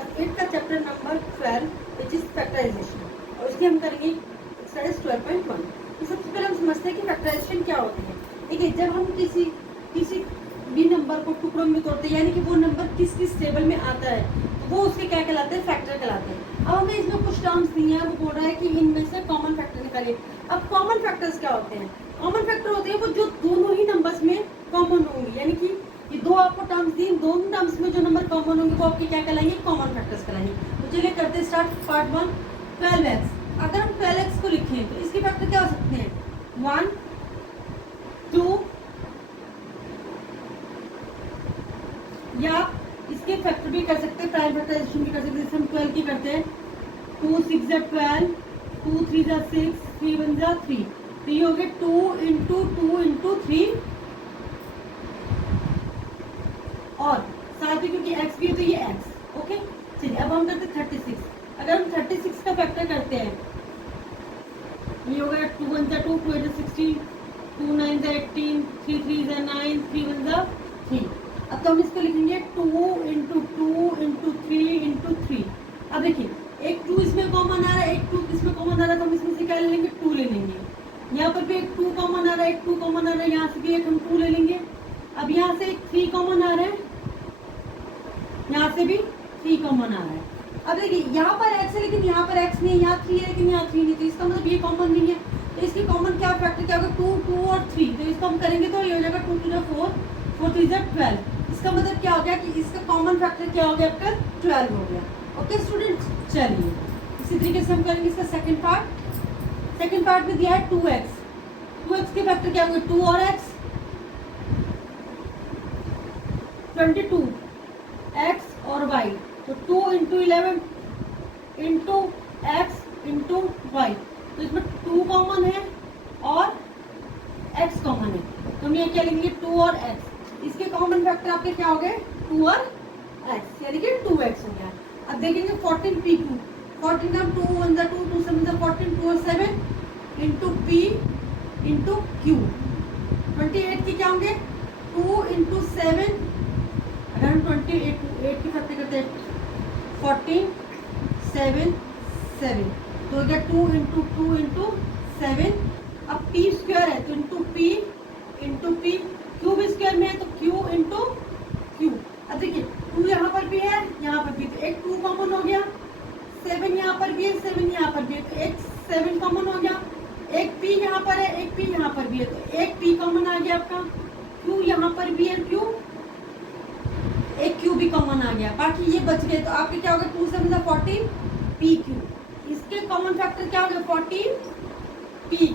Class 8 का chapter number 12 which is factorisation, और उसकी हम करेंगे एक्सरसाइज 12.1। तो सबसे पहले हम समझते हैं कि फैक्टराइजेशन क्या होती है। देखिए, जब हम किसी भी नंबर को टुकड़ों में तोड़ते हैं, यानी कि वो नंबर किस किस टेबल में आता है, तो वो उसके क्या कहलाते हैं, फैक्टर कहलाते हैं। अब हमें इसमें कुछ टर्म्स दिए हैं, वो बोल रहा है कि इनमें से कॉमन फैक्टर निकालिए। अब कॉमन फैक्टर्स क्या होते हैं? कॉमन फैक्टर होते हैं वो जो दोनों ही नंबर्स में कॉमन होंगे, यानी कि ये दो आपको टर्म्स दी, दोनों टर्म्स में जो नंबर कॉमन होंगे वो आपके क्या कहलाएंगे, कॉमन फैक्टर्स कहलाएंगे। तो चलिए करते हैं स्टार्ट। Part 1 12x। अगर हम 12x को लिखें तो इसके फैक्टर क्या हो सकते हैं, 1 2, या इसके फैक्टर भी कर सकते हैं, प्राइम फैक्टराइजेशन भी कर सकते हैं। जैसे हम 12 की करते हैं, 2 6 12, 2 3 6, 3 1 3। तो ये हो गया 2 इंटू 2 इंटू 3, और साथ ही क्योंकि x भी है तो ये x। ओके, चलिए अब हम करते हैं 36। अगर हम 36 का फैक्टर करते हैं, ये हो गया 2 1 2, 2 8 16, 2 9 18, 3 3 9, 3 1 3। अब तो हम इसको लिखेंगे 2 इंटू 2 इंटू 3 इंटू 3। अब देखिए, एक 2 इसमें कॉमन आ रहा है, एक 2 इसमें कॉमन आ रहा है, तो हम इसमें से क्या ले लेंगे, 2 ले लेंगे। यहाँ पर भी एक 2 कॉमन आ रहा है, एक 2 कॉमन आ रहा है, यहाँ से भी एक हम 2 ले लेंगे। अब यहाँ से एक 3 कॉमन आ रहा है, यहाँ से भी 3 कॉमन आ रहा है। अब देखिए, यहाँ पर x है लेकिन यहाँ पर x नहीं है, यहाँ 3 है लेकिन यहाँ 3 नहीं, तो इसका मतलब ये कॉमन नहीं है। तो इसकी कॉमन क्या फैक्टर क्या होगा, 2 2 और 3। तो इसको हम करेंगे तो ये हो जाएगा 2 2 4, 4 3 12। इसका मतलब क्या हो गया कि इसका कॉमन फैक्टर क्या हो गया, आपका 12 हो गया। ओके स्टूडेंट्स, चलिए इसी तरीके से हम करेंगे इसका सेकंड पार्ट। सेकंड पार्ट में दिया है 2x। 2x के फैक्टर क्या होंगे, 2 और x, 22 x और y। तो 2 into 11 into x into y. तो इसमें 2 कॉमन है और x कॉमन है, तो हम ये क्या लिखेंगे, 2 और x। इसके कॉमन फैक्टर आपके क्या हो गए, 2 और x, यानी कि 2x हो गया। अब देखेंगे 14 p2। 14 का 2 1 2, 2 7 14, 2 और 7 इंटू p इंटू q। 28 के क्या होंगे, 2 इंटू 7। अगर हम 28 की फैक्टर करते हैं, 14 7 7, तो हो गया 2 इंटू 2 इंटू 7। अब p स्क्वायर है तो into p into p। Q भी स्क्वायर में है तो q इंटू q। अब देखिए 2 यहाँ पर भी है, यहाँ पर भी, तो एक 2 कॉमन हो गया। 7 यहाँ पर भी है, 7 यहाँ पर भी है, तो एक 7 कॉमन हो गया। एक p यहाँ पर है, एक p यहाँ पर भी है, तो एक p कॉमन आ गया आपका। q यहाँ पर भी है, q, एक q भी कॉमन आ गया, बाकी ये बच गए। तो आपके क्या हो गया, 2 7 14 pq। इसके कॉमन फैक्टर क्या हो गया, 14 pq।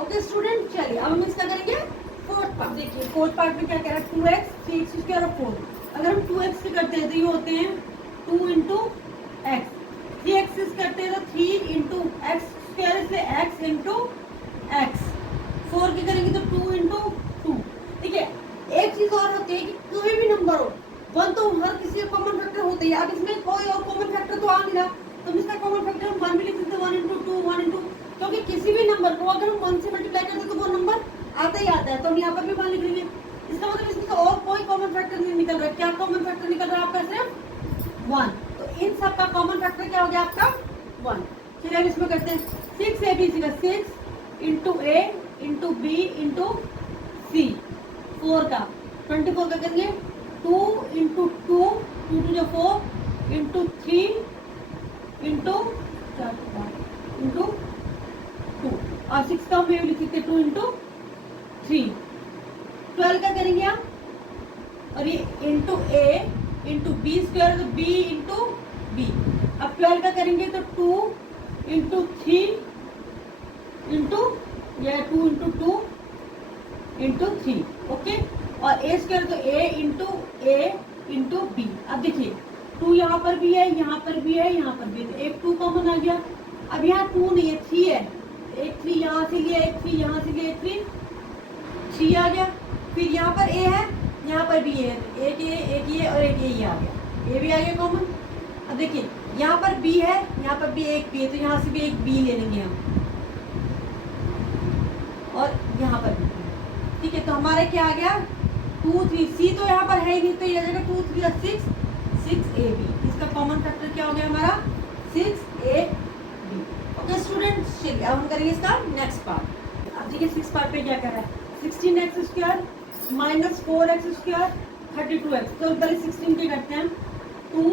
ओके स्टूडेंट, चलिए अब हम इसका करेंगे फोर्थ पार्ट। देखिए फोर्थ पार्ट में क्या कह रहा है, 2x 3x स्क्वायर और 4। अगर हम 2x से करते हैं तो ये होते हैं 2 इंटू एक्स। 3x से करते हैं तो 3 इंटू एक्स स्क्वायर, इसलिए x इंटू एक्स। 4 के करेंगे तो 2 इंटू 2। देखिए एक चीज और होती है कि कोई भी नंबर हो, 1 तो हर किसी का कॉमन फैक्टर होता है। अब इसमें कोई और कॉमन फैक्टर तो आ नहीं रहा, तो हम इसका कॉमन फैक्टर हम 1 भी लिख सकते हैं, 1 इंटू 2 1 इंटू, क्योंकि किसी भी नंबर को अगर हम 1 से मल्टीप्लाई करते हैं तो वो नंबर आता ही आता है। तो हम यहाँ पर भी 1 लिख लेंगे। इसका मतलब इसमें तो और कोई कॉमन फैक्टर नहीं निकल रहा है। क्या कॉमन फैक्टर निकल रहा है आपका, सिर्फ 1। तो इन सब का कॉमन फैक्टर क्या हो गया आपका, 1। चलिए अब इसमें करते हैं 6 a b c का 6 into a into b into c। 4 का 24 का करेंगे 2 इंटू 2, 2 2 4 इंटू 3 इंटू 2, और 6 का हम लिख सकते हैं 2 इंटू 3। 12 का करेंगे आप, और ये into a into b square, तो b इंटू बी। अब 12 का करेंगे तो 2 इंटू 3 इंटू, या 2 इंटू 2 इंटू 3। ओके, और a स्क्वायर तो a इंटू बी। अब देखिए 2 यहाँ पर भी है, यहाँ पर भी है, यहाँ पर भी है, तो एक 2 कॉमन आ गया। अब यहाँ 2 नहीं है, 3 है, एक 3 यहाँ से लिया, एक 3 यहाँ से लिया, एक 3 आ गया। फिर यहाँ पर a है, यहाँ पर भी a है, एक ये और एक ये आ गया, a भी आ गया कॉमन। अब देखिए यहाँ पर b है, यहाँ पर भी एक b है, तो यहाँ से भी एक b ले लेंगे हम, और यहाँ पर भी। ठीक है, तो हमारा क्या आ गया, 2 3। c तो यहाँ पर है ही नहीं, तो ये आ जाएगा 2 3 6, 6ab। इसका कॉमन फैक्टर क्या हो गया हमारा 6ab। ओके स्टूडेंट्स, चलिए अब हम करेंगे इसका नेक्स्ट पार्ट। अब देखिए 6 पार्ट पे क्या कर रहा है 16x² माइनस 4x² 32x। तो पहले 16 के करते हैं 2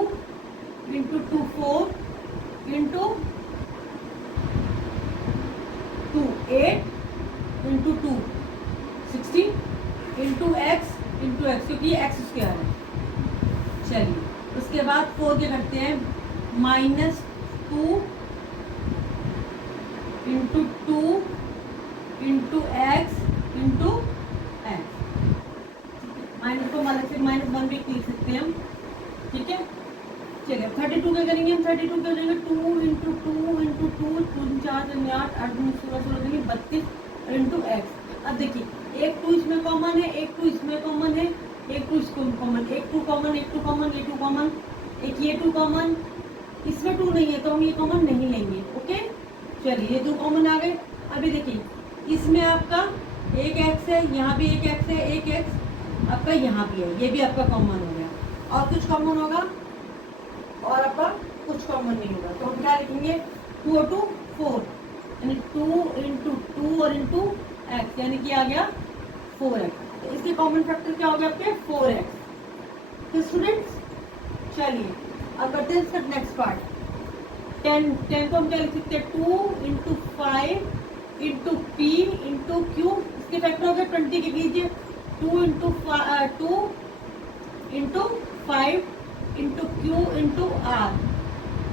into 2 4 into 2 8 into 2 16 into x क्योंकि ये x² है। चलिए उसके बाद 4 के करते हैं minus 2 into 2 into x into x। Minus को -1 भी लिख सकते हैं हम, ठीक है। चलिए 32 के करेंगे हम, 32 के करेंगे 2 इंटू 2 इंटू 2 2 4 8 8 16 16 देंगे 32 इंटू x। अब देखिए एक 2 इसमें कॉमन है, एक 2 इसमें कॉमन है, एक 2 इसको कॉमन, एक 2 कॉमन, एक 2 कॉमन, ये 2 कॉमन, एक ये 2 कॉमन, इसमें 2 नहीं है तो हम ये कॉमन नहीं लेंगे। ओके चलिए ये 2 कॉमन आ गए। अभी देखिए इसमें आपका एक x है, यहाँ भी एक x है, एक x आपका यहाँ भी है, ये भी आपका कॉमन हो गया। और कुछ कॉमन होगा और आपका कुछ कॉमन नहीं होगा तो हम क्या लिखेंगे 2 और 2 4 यानी 2 इंटू 2 और इंटू x यानी कि आ गया 4x। तो इसके कॉमन फैक्टर क्या हो गया आपके 4x। तो स्टूडेंट्स चलिए अब करते हैं इसका नेक्स्ट पार्ट 10 को हम क्या लिख सकते हैं 2 into 5 into p into q। इसके फैक्टर हो गया 20 के लीजिए 2 into 2 into 5 into q into r।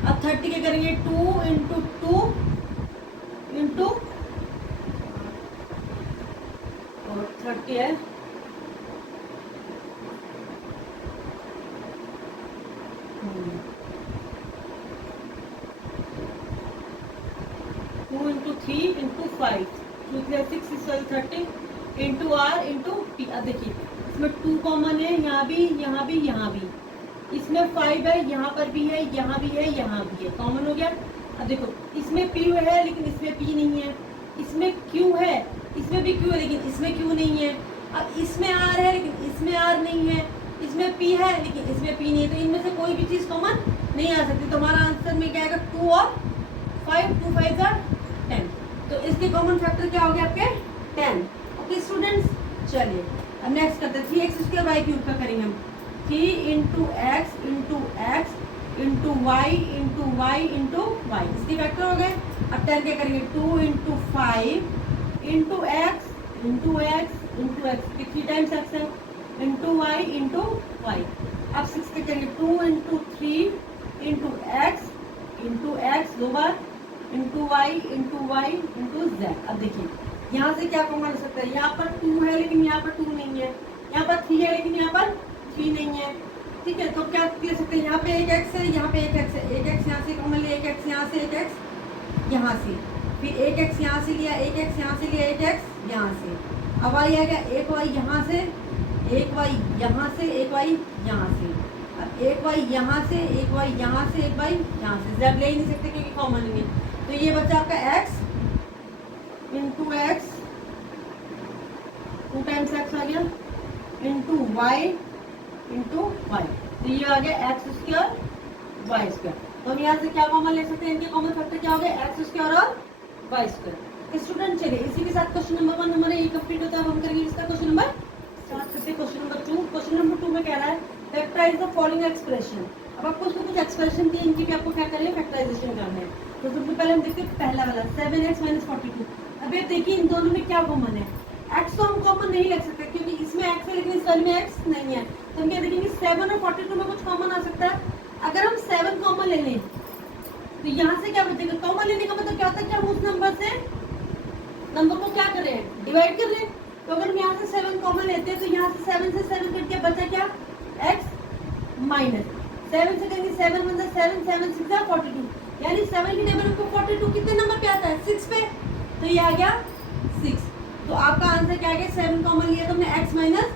अब 30 के करेंगे 2 इंटू 2 इंटू और 30 है 2 into 3 into 5 6 30 into r into p। अब देखिए इसमें 2 कॉमन है, यहाँ भी यहाँ भी यहाँ भी, इसमें 5 है, यहाँ पर भी है, यहाँ भी है, यहाँ भी है, कॉमन हो गया। अब देखो इसमें p है लेकिन इसमें p नहीं है, इसमें q है, इसमें भी q है लेकिन इसमें q नहीं है। अब इसमें r है लेकिन इसमें r नहीं है, इसमें p है लेकिन इसमें p नहीं है। तो इनमें से कोई भी चीज़ कॉमन नहीं आ सकती। तो हमारा आंसर में क्या आएगा 2 और 5 2 5 10। तो इसके कॉमन फैक्टर क्या हो गया आपके 10। ओके स्टूडेंट्स चलिए अब नेक्स्ट करते हैं 3x² y³ का करेंगे हम 3 into x into x into y into y into y. इसके फैक्टर हो गए। अब 10 क्या करेंगे 2 into 5 into x into x into x 3 times x है इंटू वाई इंटू वाई। अब 6 के करेंगे 2 इंटू 3 इंटू एक्स 2 बार इंटू वाई इंटू जेड। अब देखिए यहाँ से क्या कॉमन हो सकता है, यहाँ पर 2 है लेकिन यहाँ पर 2 नहीं है, यहाँ पर 3 है लेकिन यहाँ पर 3 नहीं है, ठीक है। तो क्या ले सकते हैं यहाँ पे एक x है, यहाँ पे एक x है, एक x यहाँ से कॉमन लिया, एक x यहाँ से, एक x यहाँ से, फिर एक x यहाँ से लिया, एक x यहाँ से लिया, एक x यहाँ से। अब y आ गया एक y यहाँ से, एक y यहाँ से, एक y यहाँ से। अब एक y यहाँ से, एक y यहाँ से, एक y यहाँ से, z ले ही नहीं सकते क्योंकि कॉमन नहीं है। तो ये बच्चा आपका x into x 2 times x आ गया इंटू y इंटू वाई। तो ये आ गया x² y²। तो हम यहाँ से क्या कॉमन ले सकते हैं, इनके कॉमन फैक्टर क्या हो गया x² और y²। स्टूडेंट चलिए इसी के साथ क्वेश्चन नंबर 1 हमारा ये कंप्लीट होता है। अब हम करेंगे इसका क्वेश्चन नंबर स्टार्ट करते हैं क्वेश्चन नंबर 2। क्वेश्चन नंबर 2 में कह रहा है फैक्टराइज द फॉलोइंग एक्सप्रेशन। अब आपको उसमें कुछ एक्सप्रेशन दिए, इनकी भी आपको क्या करेंगे फैक्टराइजेशन करना है। तो सबसे पहले हम देखते हैं पहला वाला 7x - 42। अब ये देखिए इन दोनों में क्या कॉमन है, x तो हम कॉमन नहीं रख सकते क्योंकि इसमें x है लेकिन इस वाले में x नहीं है। तो हम क्या देखेंगे 7 और 42 में कुछ कॉमन आ सकता है। अगर हम 7 कॉमन ले लें तो यहाँ से क्या बचेगा, कॉमन लेने का मतलब क्या होता है कि हम उस नंबर से नंबर को क्या कर रहे हैं डिवाइड कर रहे हैं। तो अगर हम यहाँ से 7 कॉमन लेते हैं तो यहाँ से 7 से 7 कट के बचा क्या x माइनस 7 से करेंगे 7 मतलब 7 7 6 42 यानी 7 की टेबल में 42 कितने नंबर पे आता है 6 पे। तो ये आ गया 6। तो आपका आंसर क्या आ गया 7 कॉमन लिया तो हमने x माइनस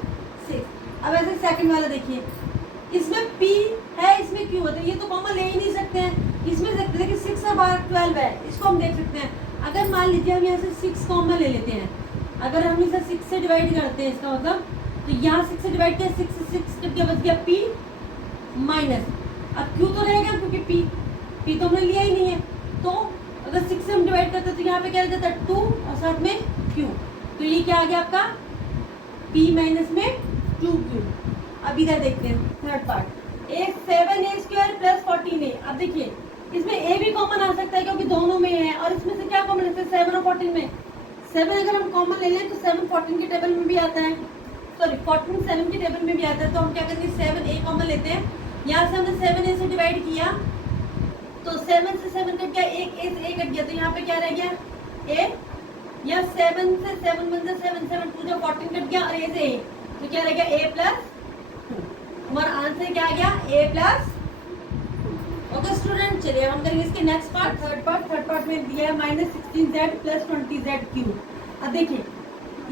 6। अब ऐसे सेकंड वाला देखिए, इसमें p है इसमें q है, तो ये तो कॉमन ले ही नहीं सकते हैं। इसमें सकते हैं कि 6 और 12 है, इसको हम देख सकते हैं। अगर मान लीजिए हम यहाँ से 6 कॉमन ले लेते हैं, अगर हम इसे 6 से डिवाइड करते हैं इसका मतलब तो यहाँ 6 से डिवाइड किया 6 से 6 कट के बच गया p माइनस अब क्यू तो रहेगा क्योंकि पी तो हमने लिया ही नहीं है, तो अगर 6 से हम डिवाइड करते तो यहाँ पे क्या रह जाता है 2 और साथ में क्यू, तो ये क्या आ गया आपका p माइनस में 2q। अब इधर देखते हैं थर्ड पार्ट, ए 7a स्क्वायर प्लस 14a। अब देखिए इसमें a भी कॉमन आ सकता है क्योंकि दोनों में है, और इसमें से क्या कॉमन लेते हैं 7 और 14 में, 7 अगर हम कॉमन ले लें तो 7 14 के टेबल में भी आता है, सॉरी 14 7 के टेबल में भी आता है, तो हम क्या करेंगे 7a कॉमन लेते हैं। यहाँ से हमने 7a से डिवाइड किया तो 7 से 7 कट गया, एक a से a कट गया, तो यहाँ पे क्या रह गया a, या 7 से 7 बन जाए 7 7 2 जो 14 कट गया और a से a, तो क्या रह गया a प्लस 2। हमारा आंसर क्या आ गया a प्लस। ओके स्टूडेंट, चलिए हम करेंगे इसके नेक्स्ट पार्ट, थर्ड पार्ट में दिया है -16z प्लस 20z क्यूब। अब देखिए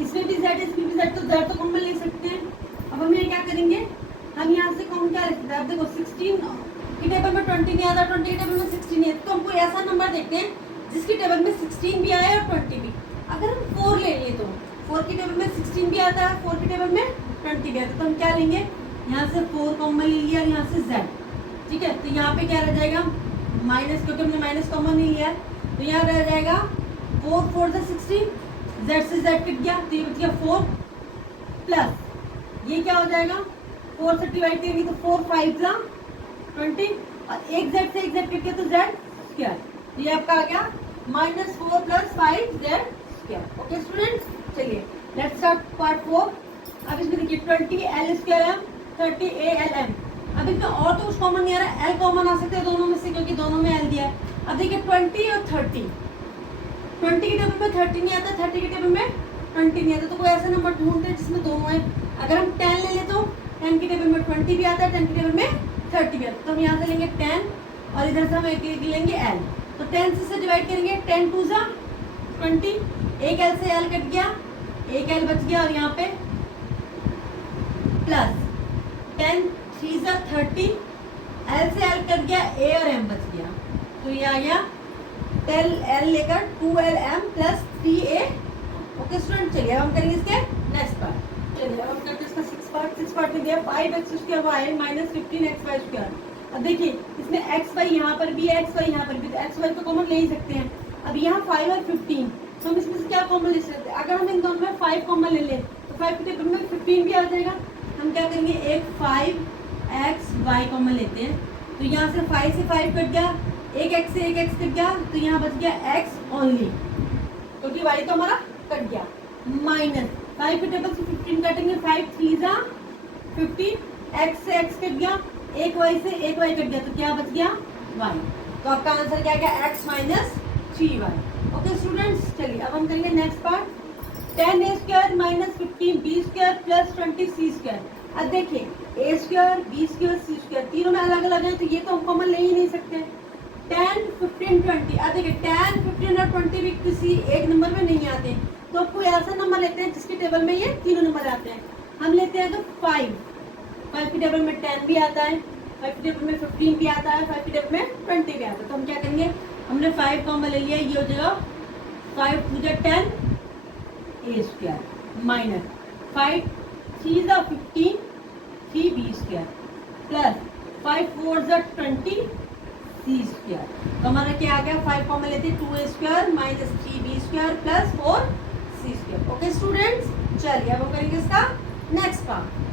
इसमें भी z इसमें भी z, तो z तो कॉमन ले सकते हैं। अब हम ये क्या करेंगे, हम यहाँ से कॉमन क्या ले सकते हैं, अब देखो 16 की टेबल में 20 नहीं आता, 20 की टेबल में 16 नहीं है, तो हमको ऐसा नंबर देखते हैं जिसकी टेबल में 16 भी आए और 20 भी। अगर हम 4 ले लिए तो 4 की टेबल में 16 भी आता है, 4 की टेबल में 20 भी आता है, तो हम क्या लेंगे यहाँ से 4 कॉमन ले लिया और यहाँ से z, ठीक है। तो यहाँ पे क्या रह जाएगा माइनस, क्योंकि हमने माइनस कॉमन नहीं लिया है, तो यहाँ रह जाएगा 4 4 से 16, z से z कट गया तो ये बच गया 4 प्लस ये क्या हो जाएगा 4 से डिवाइड करेंगे तो 4 5 जा 20, और एक z से एक z कट गया तो z स्क्वायर, तो ये आपका आ गया -4 plus 5z square. Okay students, चलिए लेट्स स्टार्ट पार्ट 4। अब इसमें देखिए 20l स्क्वायर m 30a अब इसमें और तो कुछ कॉमन नहीं आ रहा, l कॉमन आ सकते हैं दोनों में से क्योंकि दोनों में l दिया है। अब देखिए 20 और 30, 20 की टेबल में 30 नहीं आता, 30 की टेबल में 20 नहीं आता, तो कोई ऐसा नंबर ढूंढते हैं जिसमें दोनों है। अगर हम 10 ले ले तो 10 की टेबल में 20 भी आता है, 10 की टेबल में 30 भी आता है, तो हम यहाँ से लेंगे 10 और इधर से हम एक लेंगे l, तो 10 से डिवाइड करेंगे 10 2 जा 20, एक l से l कट गया, एक l बच गया और यहाँ पे प्लस 10 3 जा 30, l से l कट गया, a और m बच गया, तो ये आ गया 10l लेकर 2lm plus 3a। Okay student, चलिए अब हम करेंगे इसके नेक्स्ट पार्ट। चलिए अब हम करते हैं इसका सिक्स पार्ट में दिया 5x square y minus 15xy square. अब देखिए इसमें xy यहाँ पर भी है, xy यहाँ पर भी, तो xy तो कॉमन ले ही सकते हैं। अब यहाँ 5 और 15, तो हम इसमें से क्या कॉमन ले सकते हैं, अगर हम इन दोनों में 5 कॉमन ले लें तो 5 के टेबल में 15 भी आ जाएगा। हम क्या करेंगे एक 5xy कॉमन लेते हैं, तो यहाँ से 5 से 5 कट गया, एक x से एक x कट गया, तो यहाँ बच गया x ओनली, क्योंकि y तो हमारा कट गया, माइनस 5 के टेबल से 15 काटेंगे, 5 3 जा 15, x से x कट गया, एक y से एक y कट गया, तो क्या बच गया y, तो आपका आंसर क्या गया x minus 3y। Okay students, चलिए अब हम करेंगे next part 10a square minus 15b square plus 20c square. अब देखिए a square b square c square तीनों में अलग अलग है, तो ये तो हम कॉमन ले ही नहीं सकते। 10 15 20, अब देखिए 10 15 और 20 भी किसी एक नंबर में नहीं आते, तो कोई ऐसा नंबर लेते हैं जिसके टेबल में ये तीनों नंबर आते हैं। हम लेते हैं तो 5 की टेबल में 10 भी आता है, 5 की टेबल में 15 भी आता है, 5 की टेबल में 20 भी आता है, तो हम क्या करेंगे, हमने 5 कॉमन ले लिया, ये हो जाएगा 5 2 10 a स्क्वायर माइनस 5 3 जा 15 3b स्क्वायर प्लस 5 4 जा 20 c स्क्वायर। तो हमारा क्या आ गया 5 कॉमन लेते 2a square minus 3b square plus 4c square. Okay students, चलिए अब हम करेंगे इसका next part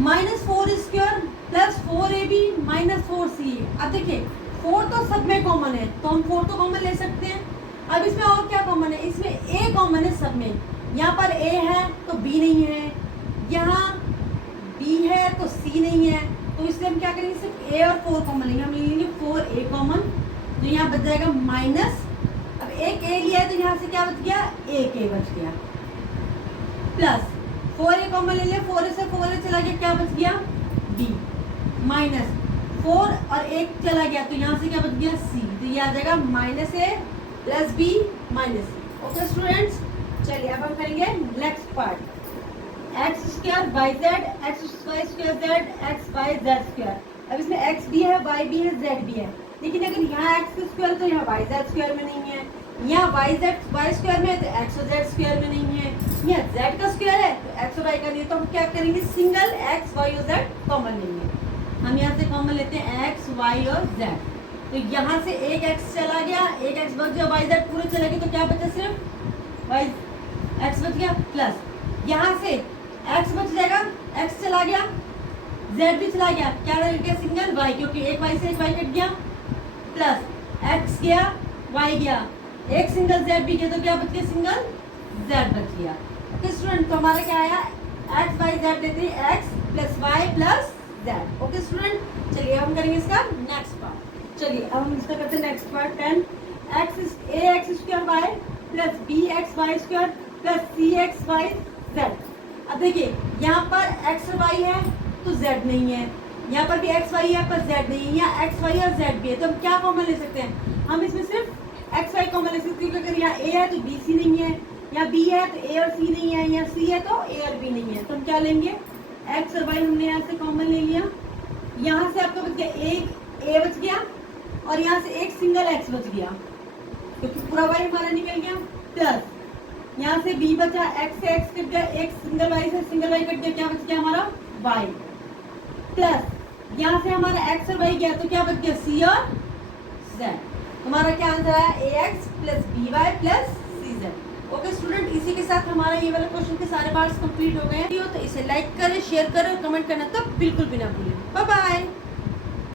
-4 square plus 4ab minus 4c। अब देखिए 4 तो सब में कॉमन है, तो हम 4 तो कॉमन ले सकते हैं। अब इसमें और क्या कॉमन है, इसमें a कॉमन है सब में, यहाँ पर a है तो b नहीं है, यहाँ b है तो c नहीं है, तो इसलिए हम क्या करेंगे सिर्फ a और 4 कॉमन लेंगे। हम लेंगे 4a कॉमन, तो यहाँ बच जाएगा माइनस, अब एक a लिया है तो यहाँ से क्या बच गया एक a बच गया, प्लस 4a कॉमन ले लिया, 4a से 4a चला गया, क्या बच गया b, माइनस 4 और 1 चला गया, तो यहाँ से क्या बच गया c, तो ये आ जाएगा -a plus b minus c। Okay students, चलिए अब हम करेंगे next part x square y z x Y square z x Y z square. अब इसमें x भी है, y भी है, z भी है, लेकिन अगर यहाँ x स्क्वायर तो यहाँ y z स्क्वायर में नहीं है, यहाँ y z y स्क्वायर में है तो x और z स्क्वायर में नहीं है, यहाँ z का स्क्वायर है तो x और y का नहीं है, तो हम क्या करेंगे सिंगल x y और z कॉमन लेंगे। हम यहाँ से कॉमन लेते हैं एक्स वाई और जेड। तो यहाँ से एक एक्स चला गया, एक एक्स बच गया, वाई जेड पूरे चले गए, तो क्या बचा सिर्फ वाई एक्स बच गया, प्लस यहाँ से एक्स बच जाएगा, एक्स चला गया, जेड भी चला गया, क्या रह गया सिंगल वाई, क्योंकि एक वाई से एक वाई कट गया, प्लस एक्स गया वाई गया, एक सिंगल जेड भी गया, तो क्या बच गया सिंगल जेड बच गया। ओके स्टूडेंट, तो हमारा क्या आया एक्स वाई जेड लेते हैं x plus y plus z. Okay student, चलिए हम करेंगे इसका नेक्स्ट पार्ट। चलिए अब हम इसका करते हैं next part 10 X A X square Y plus B X Y square plus C X Y Z. अब देखिए यहाँ पर एक्स वाई है तो जेड नहीं है, यहाँ पर भी एक्स वाई है पर जेड नहीं है, यहाँ एक्स वाई और जेड भी है, तो हम क्या कॉमन ले सकते हैं, हम इसमें सिर्फ एक्स वाई कॉमन ले सकते हैं, क्योंकि अगर यहाँ ए है तो बी सी नहीं है, यहाँ बी है तो ए और सी नहीं है, यहाँ सी है तो ए और बी नहीं है, तो हम क्या लेंगे एक्स और वाई हमने यहाँ से कॉमन ले लिया, यहाँ से आपका बच गया एक ए बच गया और यहाँ से एक सिंगल एक्स बच गया, क्योंकि पूरा वाई हमारा निकल गया, प्लस यहाँ से बी बचा, एक्स से एक्स कट गया, एक सिंगल वाई से सिंगल वाई कट गया, क्या बच गया हमारा वाई, प्लस यहाँ से हमारा एक्स और वाई गया, तो क्या बच गया सी और जेड। हमारा क्या आंसर आया a x plus b y plus c z. Okay student, इसी के साथ हमारा ये वाला क्वेश्चन के सारे पार्ट्स कंप्लीट हो गए हैं। तो इसे लाइक करें, शेयर करें और कमेंट करना तो बिल्कुल भी ना भूलें। Bye bye.